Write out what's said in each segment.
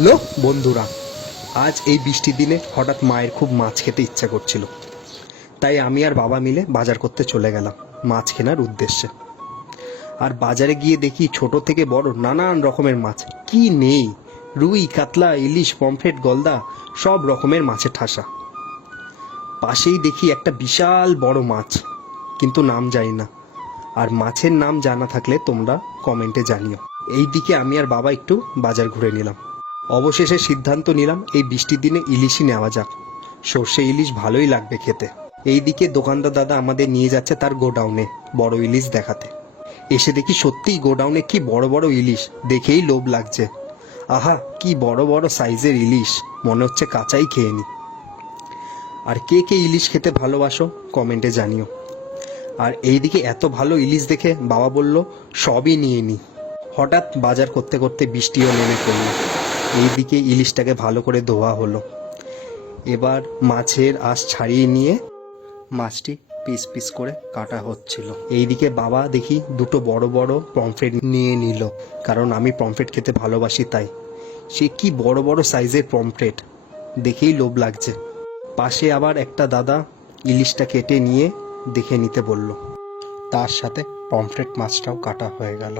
Hello বন্ধুরা, আজ এই বৃষ্টির দিনে হঠাৎ মায়ের খুব মাছ খেতে ইচ্ছা করছিল, তাই আমি আর বাবা মিলে বাজার করতে চলে গেলাম মাছ কেনার উদ্দেশ্যে। আর বাজারে গিয়ে দেখি ছোট থেকে বড় নানান রকমের মাছ কি নেই, রুই, কাতলা, ইলিশ, পমফ্রেট, গলদা, সব রকমের মাছের ঠাসা। পাশেই দেখি একটা বিশাল বড় মাছ, কিন্তু নাম জানি না। আর মাছের নাম জানা থাকলে তোমরা কমেন্টে জানিও। এইদিকে আমি আর বাবা একটু বাজার ঘুরে নিলাম। অবশেষে সিদ্ধান্ত নিলাম এই বৃষ্টির দিনে ইলিশই নেওয়া যাক, সর্ষে ইলিশ ভালোই লাগবে খেতে। এইদিকে দোকানদার দাদা আমাদের নিয়ে যাচ্ছে তার গোডাউনে বড় ইলিশ দেখাতে। এসে দেখি সত্যিই গোডাউনে কি বড় বড় ইলিশ, দেখেই লোভ লাগছে। আহা, কি বড় বড় সাইজের ইলিশ, মনে হচ্ছে কাঁচাই খেয়ে নি। আর কে কে ইলিশ খেতে ভালোবাসো কমেন্টে জানিও। আর এইদিকে এত ভালো ইলিশ দেখে বাবা বলল সবই নিয়ে নি। হঠাৎ বাজার করতে করতে বৃষ্টিও নেমে পড়ল। এইদিকে ইলিশটাকে ভালো করে ধোয়া হলো। এবার মাছের আঁশ ছাড়িয়ে নিয়ে মাছটি পিস পিস করে কাটা হচ্ছিল। এইদিকে বাবা দেখি দুটো বড় বড় পমফ্রেট নিয়ে নিল, কারণ আমি পমফ্রেট খেতে ভালোবাসি তাই। সে কি বড় বড় সাইজের পমফ্রেট, দেখেই লোভ লাগছে। পাশে আবার একটা দাদা ইলিশটা কেটে নিয়ে দেখে নিতে বলল, তার সাথে পমফ্রেট মাছটাও কাটা হয়ে গেল।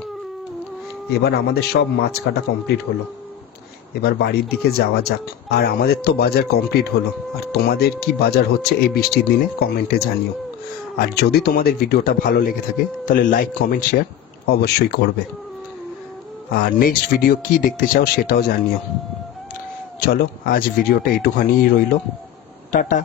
এবার আমাদের সব মাছ কাটা কমপ্লিট হলো। এবার বাড়ির দিকে যাওয়া যাক। আর আমাদের তো বাজার কমপ্লিট হলো, আর তোমাদের কি বাজার হচ্ছে এই বৃষ্টির দিনে কমেন্টে জানিও। আর যদি তোমাদের ভিডিওটা ভালো লেগে থাকে তাহলে লাইক, কমেন্ট, শেয়ার অবশ্যই করবে। আর নেক্সট ভিডিও কি দেখতে চাও সেটাও জানিও। চলো, আজ ভিডিওটা এইটুখানিই রইল। টাটা।